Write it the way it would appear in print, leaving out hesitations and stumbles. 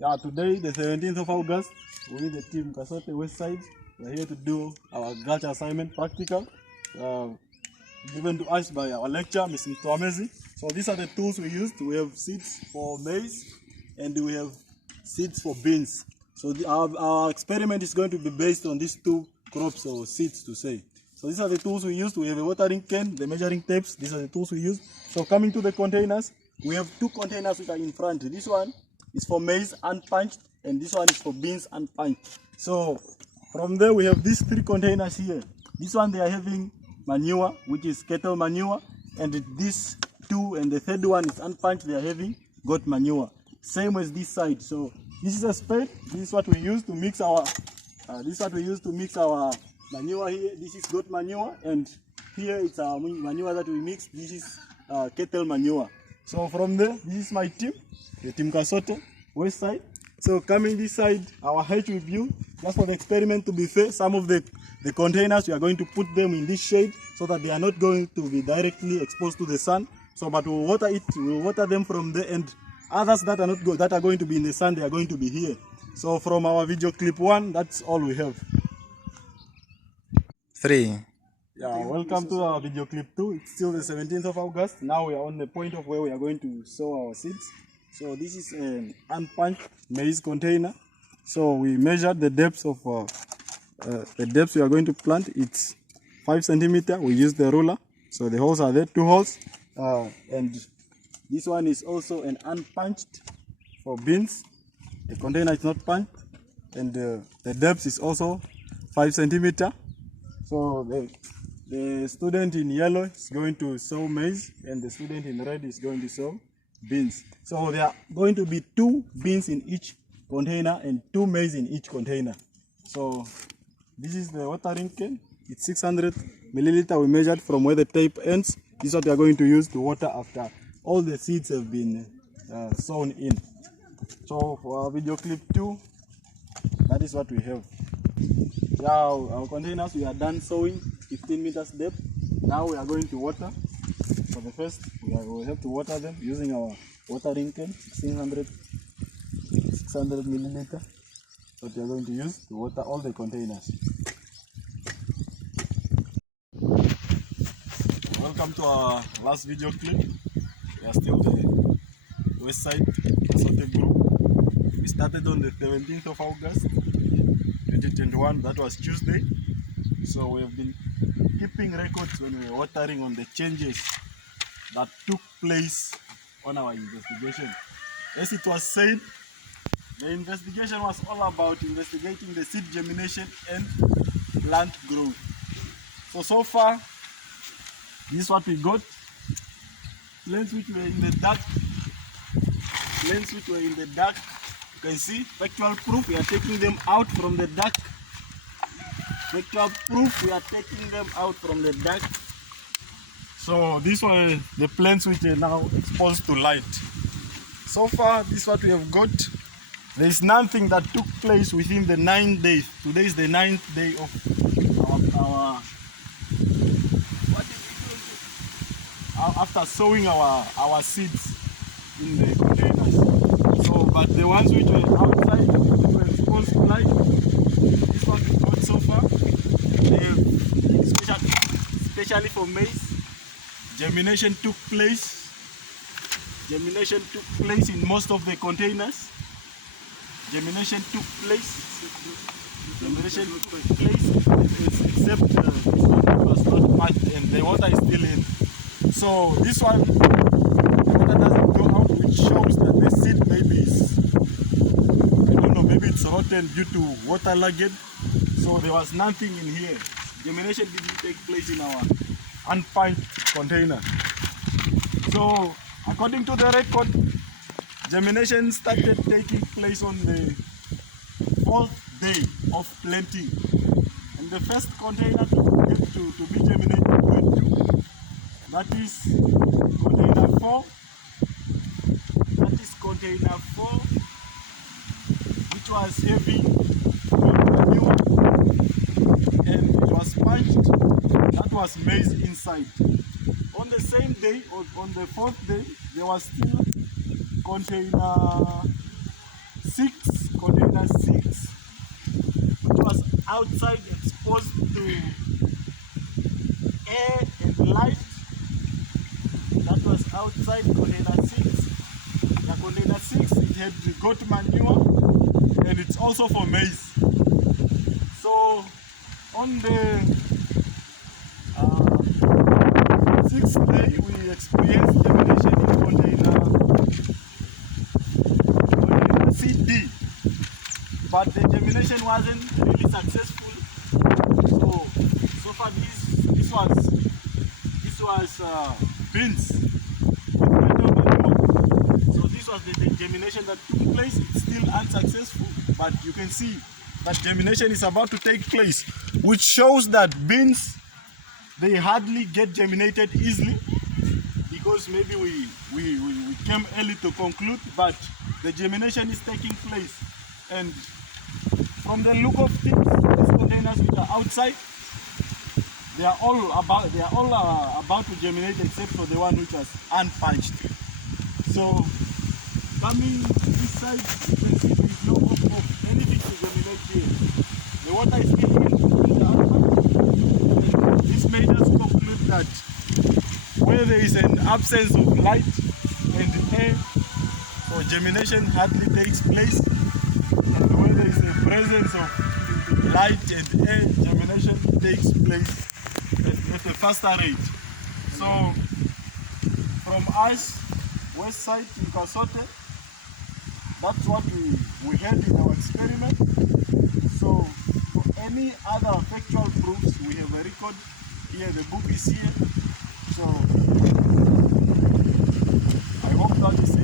Yeah, today, the 17th of August, we the team Kasote West Side. We're here to do our agriculture assignment practical, given to us by our lecturer, Ms. Mtuamezi. So these are the tools we used. We have seeds for maize and we have seeds for beans. So our experiment is going to be based on these two crops or seeds to say. So these are the tools we used. We have a watering can, the measuring tapes. These are the tools we used. So coming to the containers, we have two containers which are in front. This one is for maize unpunched and this one is for beans unpunched. So from there we have these three containers here. This one they are having manure, which is cattle manure, and this two and the third one is unpunched, they are having goat manure. Same as this side. So this is a spade. This is what we use to mix our manure here. This is goat manure, and here it's our manure that we mix. This is cattle manure. So from there, this is my team, the team Kasote West Side. So coming this side, our height review, just for the experiment to be fair, some of the containers, we are going to put them in this shade so that they are not going to be directly exposed to the sun. So, but we'll water them from there, and others that are going to be in the sun, they are going to be here. So from our video clip 1, that's all we have. 3. Yeah, welcome to our video clip 2. It's still the 17th of August. Now we are on the point of where we are going to sow our seeds. So this is an unpunched maize container. So we measured the depth of the depth we are going to plant. It's 5 centimeter. We use the ruler. So the holes are there, 2 holes. And this one is also an unpunched for beans. The container is not punched. And the depth is also 5 centimeter. So the student in yellow is going to sow maize and the student in red is going to sow beans. So there are going to be 2 beans in each container and 2 maize in each container. So this is the watering can. It's 600 milliliter we measured from where the tape ends. This is what we are going to use to water after all the seeds have been sown in. So for our video clip 2, that is what we have. Now our containers, we are done sowing 15 meters depth. Now we are going to water. For the first, we have to water them using our watering can, 600 milliliter. What we are going to use to water all the containers. Welcome to our last video clip. We are still the West Side Kasote group. We started on the 17th of August 2021. That was Tuesday. So we have been keeping records when we were watering on the changes that took place on our investigation. As it was said, the investigation was all about investigating the seed germination and plant growth. So far, this is what we got. Plants which were in the dark. You can see factual proof. We are taking them out from the dark. So these were the plants which are now exposed to light. So far, this is what we have got. There is nothing that took place within the 9 days. Today is the 9th day of our after sowing our seeds in the containers. So, but the ones which were outside, which were exposed to light, this one we got so far. Especially for maize, germination took place. Germination took place in most of the containers. Germination took place except this one was not patched and the water is still in. So this one, the water doesn't go out, which shows that the seed maybe is, I don't know, maybe it's rotten due to water lagged. So there was nothing in here. Germination didn't take place in our unpunched container. So according to the record, germination started taking place on the 4th day of planting. And the first container to be germinated went to, that is container 4. That is container 4, which was having manure and it was punched. That was maize inside. On the same day, or on the 4th day, there was still container container 6, which was outside exposed to air and light. That was outside container 6. The container 6, it had goat manure, and it's also for maize. So on the 6th day, we experienced germination in container CD, but the germination wasn't really successful. So far this was beans with manure. So this was the germination that took place. It's still unsuccessful, but you can see that germination is about to take place, which shows that beans, they hardly get germinated easily, because maybe we came early to conclude, but the germination is taking place. And from the look of things, these containers which are outside, they are all about to germinate, except for the one which was unpunched. So coming this side, you can see there is no hope of anything to germinate here. The water is still in the outside. This made us conclude that where there is an absence of light and air, so germination hardly takes place, and where there is a presence of light and air, germination takes place at a faster rate. So from us, west side in Kasote, that's what we had in our experiment. So for any other factual proofs, we have a record here, the book is here. So I hope that is